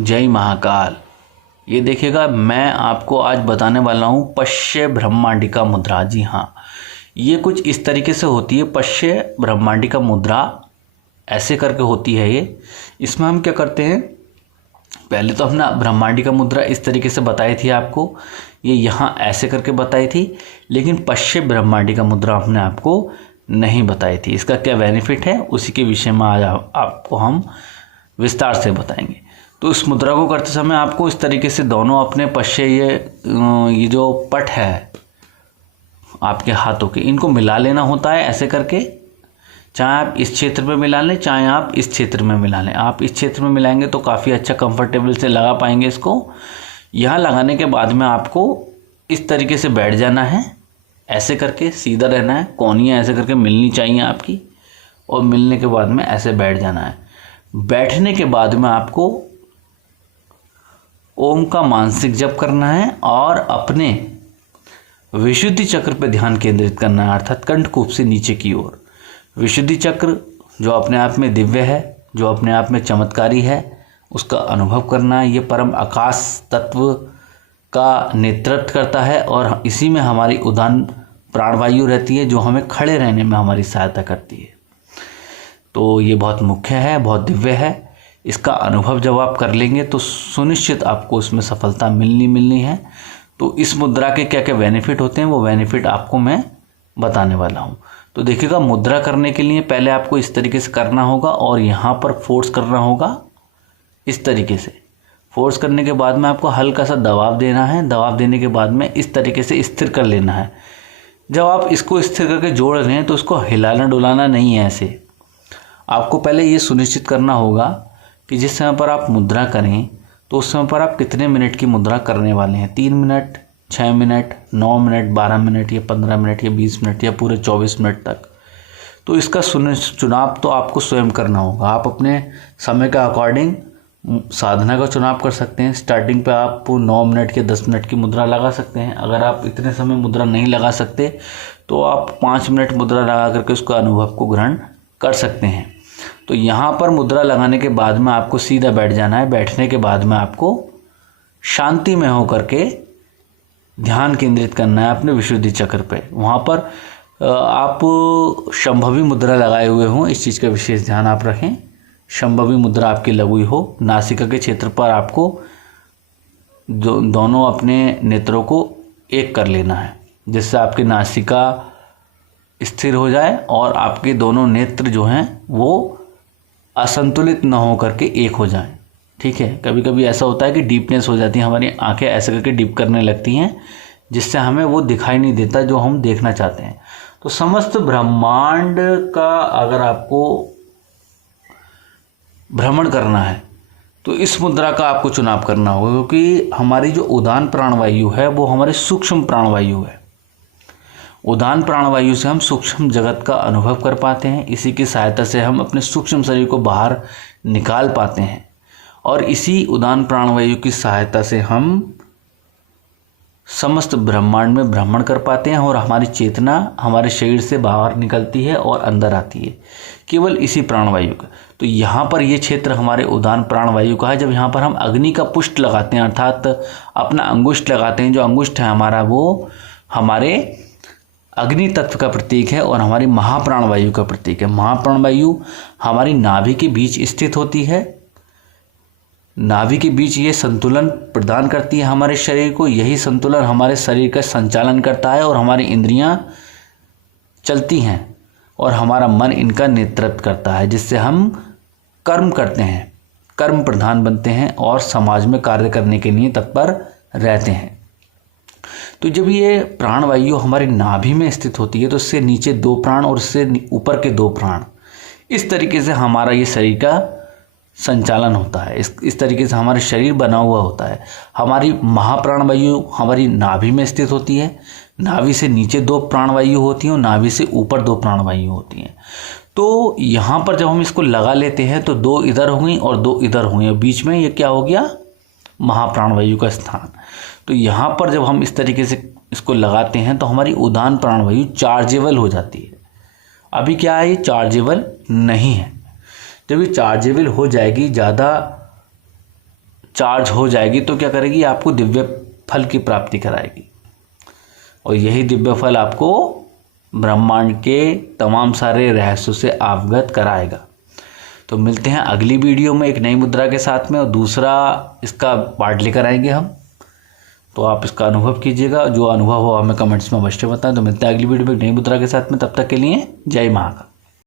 जय महाकाल। ये देखिएगा, मैं आपको आज बताने वाला हूँ पश्य ब्रह्मांडिका मुद्रा। जी हाँ, ये कुछ इस तरीके से होती है पश्य ब्रह्मांडिका मुद्रा। ऐसे करके होती है ये। इसमें हम क्या करते हैं, पहले तो हमने ब्रह्मांडिका मुद्रा इस तरीके से बताई थी आपको, ये यहाँ ऐसे करके बताई थी, लेकिन पश्य ब्रह्मांडिका मुद्रा हमने आपको नहीं बताई थी। इसका क्या बेनिफिट है उसी के विषय में आज आपको हम विस्तार से बताएंगे। तो इस मुद्रा को करते समय आपको इस तरीके से दोनों अपने पश्य ये जो पट है आपके हाथों के, इनको मिला लेना होता है ऐसे करके। चाहे आप इस क्षेत्र में मिला लें, चाहे आप इस क्षेत्र में मिला लें। आप इस क्षेत्र में मिलाएंगे तो काफ़ी अच्छा कंफर्टेबल से लगा पाएंगे इसको। यहाँ लगाने के बाद में आपको इस तरीके से बैठ जाना है, ऐसे करके सीधा रहना है। कोहनियाँ ऐसे करके मिलनी चाहिए आपकी, और मिलने के बाद में ऐसे बैठ जाना है। बैठने के बाद में आपको ओम का मानसिक जप करना है और अपने विशुद्धि चक्र पर ध्यान केंद्रित करना है, अर्थात कंठकूप से नीचे की ओर। विशुद्धि चक्र जो अपने आप में दिव्य है, जो अपने आप में चमत्कारी है, उसका अनुभव करना है। ये परम आकाश तत्व का नेतृत्व करता है और इसी में हमारी उदान प्राणवायु रहती है, जो हमें खड़े रहने में हमारी सहायता करती है। तो ये बहुत मुख्य है, बहुत दिव्य है। इसका अनुभव जब आप कर लेंगे तो सुनिश्चित आपको उसमें सफलता मिलनी है। तो इस मुद्रा के क्या क्या बेनिफिट होते हैं, वो बेनिफिट आपको मैं बताने वाला हूँ। तो देखिएगा, मुद्रा करने के लिए पहले आपको इस तरीके से करना होगा और यहाँ पर फोर्स करना होगा इस तरीके से। फोर्स करने के बाद में आपको हल्का सा दबाव देना है। दबाव देने के बाद में इस तरीके से स्थिर कर लेना है। जब आप इसको स्थिर करके जोड़ रहे हैं तो इसको हिलाना डुलाना नहीं है। ऐसे आपको पहले ये सुनिश्चित करना होगा कि जिस समय पर आप मुद्रा करें तो उस समय पर आप कितने मिनट की मुद्रा करने वाले हैं। 3 मिनट, 6 मिनट, 9 मिनट, 12 मिनट या 15 मिनट या 20 मिनट या पूरे 24 मिनट तक। तो इसका चुनाव तो आपको स्वयं करना होगा। आप अपने समय के अकॉर्डिंग साधना का चुनाव कर सकते हैं। स्टार्टिंग पे आप 9 मिनट के 10 मिनट की मुद्रा लगा सकते हैं। अगर आप इतने समय मुद्रा नहीं लगा सकते तो आप 5 मिनट मुद्रा लगा करके उसका अनुभव को ग्रहण कर सकते हैं। तो यहाँ पर मुद्रा लगाने के बाद में आपको सीधा बैठ जाना है। बैठने के बाद में आपको शांति में होकर के ध्यान केंद्रित करना है अपने विशुद्धि चक्र पे। वहाँ पर आप शंभवी मुद्रा लगाए हुए हों, इस चीज़ का विशेष ध्यान आप रखें। शंभवी मुद्रा आपकी लगी हो। नासिका के क्षेत्र पर आपको दोनों अपने नेत्रों को एक कर लेना है, जिससे आपकी नासिका स्थिर हो जाए और आपके दोनों नेत्र जो हैं वो असंतुलित न हो करके एक हो जाएं। ठीक है, कभी कभी ऐसा होता है कि डीपनेस हो जाती है, हमारी आंखें ऐसे करके डीप करने लगती हैं, जिससे हमें वो दिखाई नहीं देता जो हम देखना चाहते हैं। तो समस्त ब्रह्मांड का अगर आपको भ्रमण करना है तो इस मुद्रा का आपको चुनाव करना होगा, क्योंकि हमारी जो उदान प्राणवायु है वो हमारी सूक्ष्म प्राणवायु है। उदान प्राणवायु से हम सूक्ष्म जगत का अनुभव कर पाते हैं। इसी की सहायता से हम अपने सूक्ष्म शरीर को बाहर निकाल पाते हैं, और इसी उदान प्राणवायु की सहायता से हम समस्त ब्रह्मांड में भ्रमण कर पाते हैं, और हमारी चेतना हमारे शरीर से बाहर निकलती है और अंदर आती है केवल इसी प्राणवायु का। तो यहाँ पर ये क्षेत्र हमारे उदान प्राणवायु का है। जब यहाँ पर हम अग्नि का पुष्ट लगाते हैं, अर्थात अपना अंगुष्ठ लगाते हैं, जो अंगुष्ठ है हमारा वो हमारे अग्नि तत्व का प्रतीक है और हमारी महाप्राणवायु का प्रतीक है। महाप्राणवायु हमारी नाभि के बीच स्थित होती है। नाभि के बीच ये संतुलन प्रदान करती है हमारे शरीर को। यही संतुलन हमारे शरीर का संचालन करता है और हमारी इंद्रियां चलती हैं और हमारा मन इनका नेतृत्व करता है, जिससे हम कर्म करते हैं, कर्म प्रधान बनते हैं और समाज में कार्य करने के लिए तत्पर रहते हैं। तो जब ये प्राणवायु हमारी नाभि में स्थित होती है तो इससे नीचे 2 प्राण और इससे ऊपर के 2 प्राण, इस तरीके से हमारा ये शरीर का संचालन होता है। इस तरीके से हमारा शरीर बना हुआ होता है। हमारी महाप्राणवायु हमारी नाभि में स्थित होती है। नाभि से नीचे 2 प्राणवायु होती हैं और नाभि से ऊपर 2 प्राणवायु होती हैं। तो यहाँ पर जब हम इसको लगा लेते हैं तो 2 इधर हो गई और 2 इधर हो गई, बीच में ये क्या हो गया, महाप्राणवायु का स्थान। तो यहाँ पर जब हम इस तरीके से इसको लगाते हैं तो हमारी उदान प्राणवायु चार्जेबल हो जाती है। अभी क्या है, ये चार्जेबल नहीं है। जब ये चार्जेबल हो जाएगी, ज़्यादा चार्ज हो जाएगी तो क्या करेगी, आपको दिव्य फल की प्राप्ति कराएगी। और यही दिव्य फल आपको ब्रह्मांड के तमाम सारे रहस्यों से अवगत कराएगा। तो मिलते हैं अगली वीडियो में एक नई मुद्रा के साथ में, और दूसरा इसका पार्ट लेकर आएंगे हम। तो आप इसका अनुभव कीजिएगा, जो अनुभव हो हमें कमेंट्स में अवश्य बताएं। तो मिलते हैं अगली वीडियो में एक नई मुद्रा के साथ में, तब तक के लिए जय महाकाल।